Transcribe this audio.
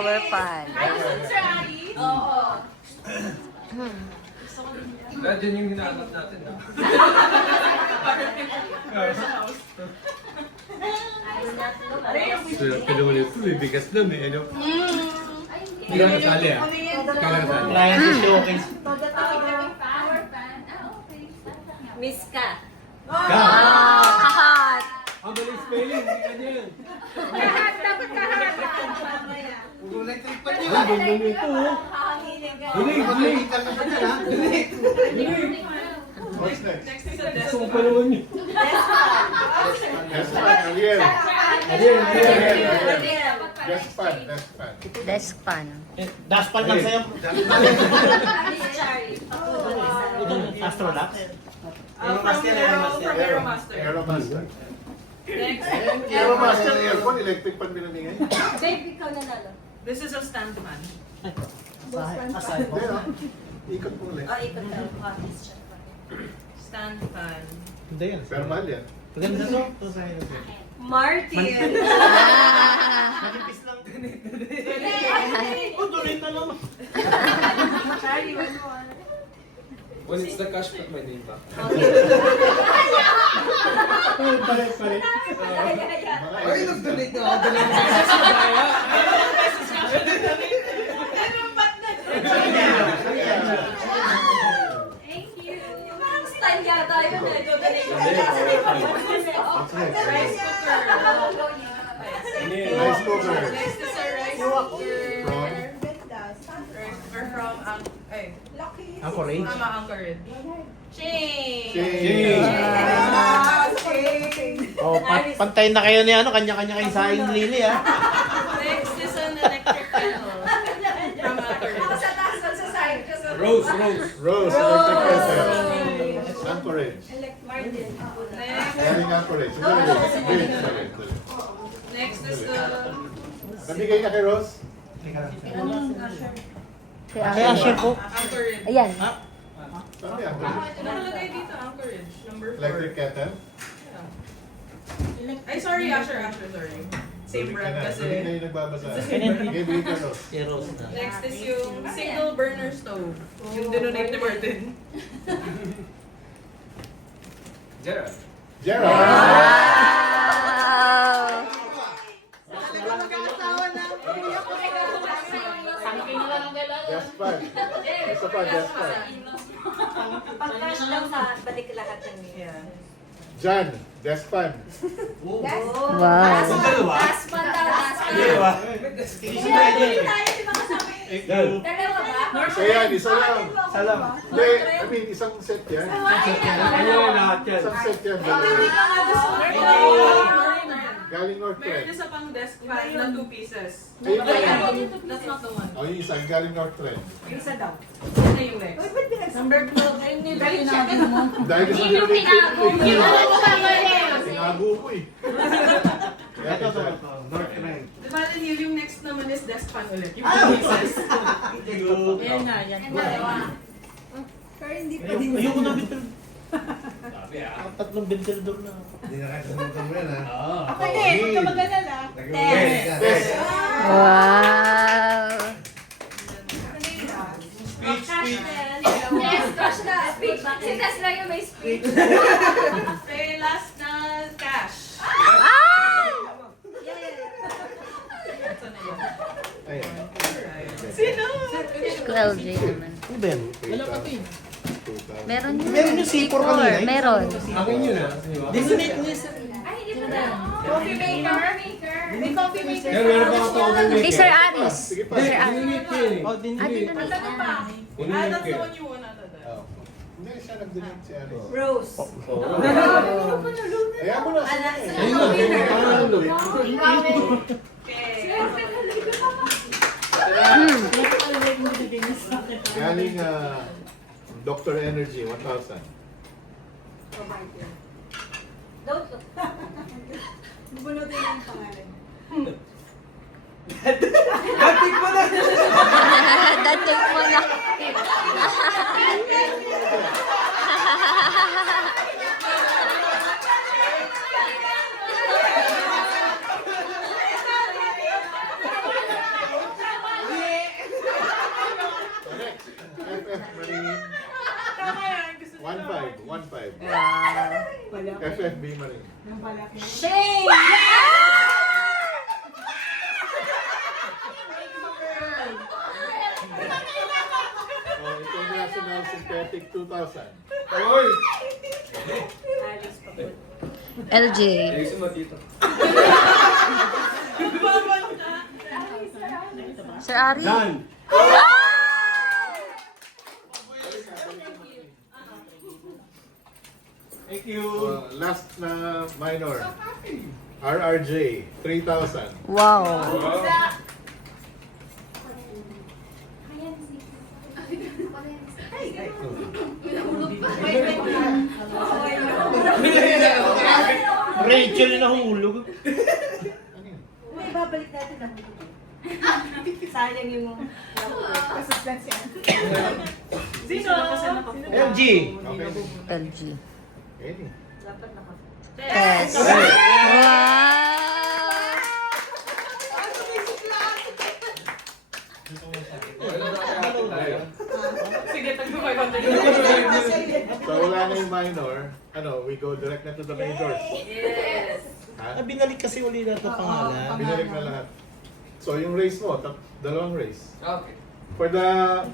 shower pan. Oo. Dyan yung hinahanap natin. No? Pinulit ko, bibigas na may ano. Hindi ka nakasali ah. Kaya sa showcase. Miss ka. Kahat! Ang mali spelling, hindi ka dyan. Kahat, dapat kahat. Ang ganda nito oh. Huling. What's next? Gusto ko pa naman yun. Desk pan, Ariel. Desk pan. Desk pan. Daspan lang sa'yo. Miss Chari. Astrolax. Aeromaster. Aeromaster, aircon, electric pan binamingay. Babe, ikaw nanalo. This is a stand fan. Aside. Hindi ah. Ikot mo ulit. Ikot tayo. Miss Chari. Stand fan. Hindi yan. Pero mahal yan. Maganda to. Ito sa'yo. Martin. Nagipis lang. Oh, donate na naman. Chari, one more. When it's the cash, put my name back. Palit. Ay, nag-donate na ako. Donate na ako sa baya. Thank you. Parang stand yata yun eh. Rice cooker. Rice cooker. Next is a rice cooker. From Or from, Anchorage. Mama Anchorage. Ching! Shane. Oh, pantayin na kayo ni ano, kanya-kanya kayo sa aing lili ah. Next is an electric kettle. From Anchorage. Rose. Rose, electric kettle. Anchorage. Martin. Next, Galing Anchorage. Dali. next is the... Nabigay na kay Rose? Kaya Asher po. Anchorage. Ayan. Sabi Anchorage. Nakalagay dito, Anchorage. Number 4. Electric kettle? Ay, sorry, Asher, sorry. Same brand Hindi kasi. kayo nagbabasa. Ganyan. Bigay kay Rose. Eros na. Next is yung single burner stove. Yung dinonate ni Martin. Gerald. Gerald! Wow! Desk pan. Isa pa, desk pan. Pag-crash lang sa balik lahat ng niya. Jan, desk pan. Wow! Last man daw, last man. Dalawa. Dalawa ba? So yan, isa lang. Salam. Hindi, I mean, isang set yan. Ayun, lahat yan. Isang set yan. Galing North Meron Trend. isa pang desk fan na 2 pieces. Ayun ba yan? That's not the one. O, yung isa, galing North Trend. Isa daw. Yun na yung next. Number 12. Ayun nila yung check mo. Dahil sa Yung tinago. Tinago ko eh. Kaya Ito, Jan. North Trend. Diba Neil, yung next naman is desk fan ulit. Yung 2 pieces. Yan na, yan. Ayoko na bitter. Tatlong ventilador na. Hindi na kahit samutan mo yan ha. Huwag ka mag-alala. Yes. Wow! Yes, crush na. Speech. Si Tesla yung may speech. Okay, last na cash. Ito na yun. Ayan. Sino? 12J naman. Ben. Wala pa ito. Meron yun. Meron yung C4 kanina eh. Meron. Akin yun ah. Disney niya sa... Ay, hindi mo na. Coffee maker. May coffee maker. Yan, meron pa ako ito. Kay Sir Aris. Sige pa. Sir Aris. Dinunit ko yun eh. Oh, din. Ah, dito na Ano pa? Dinunit That's ko the yun. one you want ata dad. Oh. Hindi siya nag-delete si Aris. Rose. Kaya mo na. Ayun na, ayun na. Galing Dr. Energy, 1,000. Don't look. Bunutin ang pangalan. Dating mo na. Wow. FFB mo rin. Ang balak niya. Shane! Oh, International Synthetic 2000. Oy! LJ. Ayusin mo dito. Sir Ari. Dan! Thank you. Last na minor. RRJ 3000. Wow. Rachel na humulog. May babalik natin ang buto. Sayang yung suspense yan. Sino? LG. Okay. LG. Okay. Yes. Wow. Sige, tagpo 500. So wala na yung minor. Ano, we go direct na to the majors. Yes. Ha? Binalik kasi uli na ito pangalan. Binalik na lahat. So yung race mo, dalawang race. Okay. For the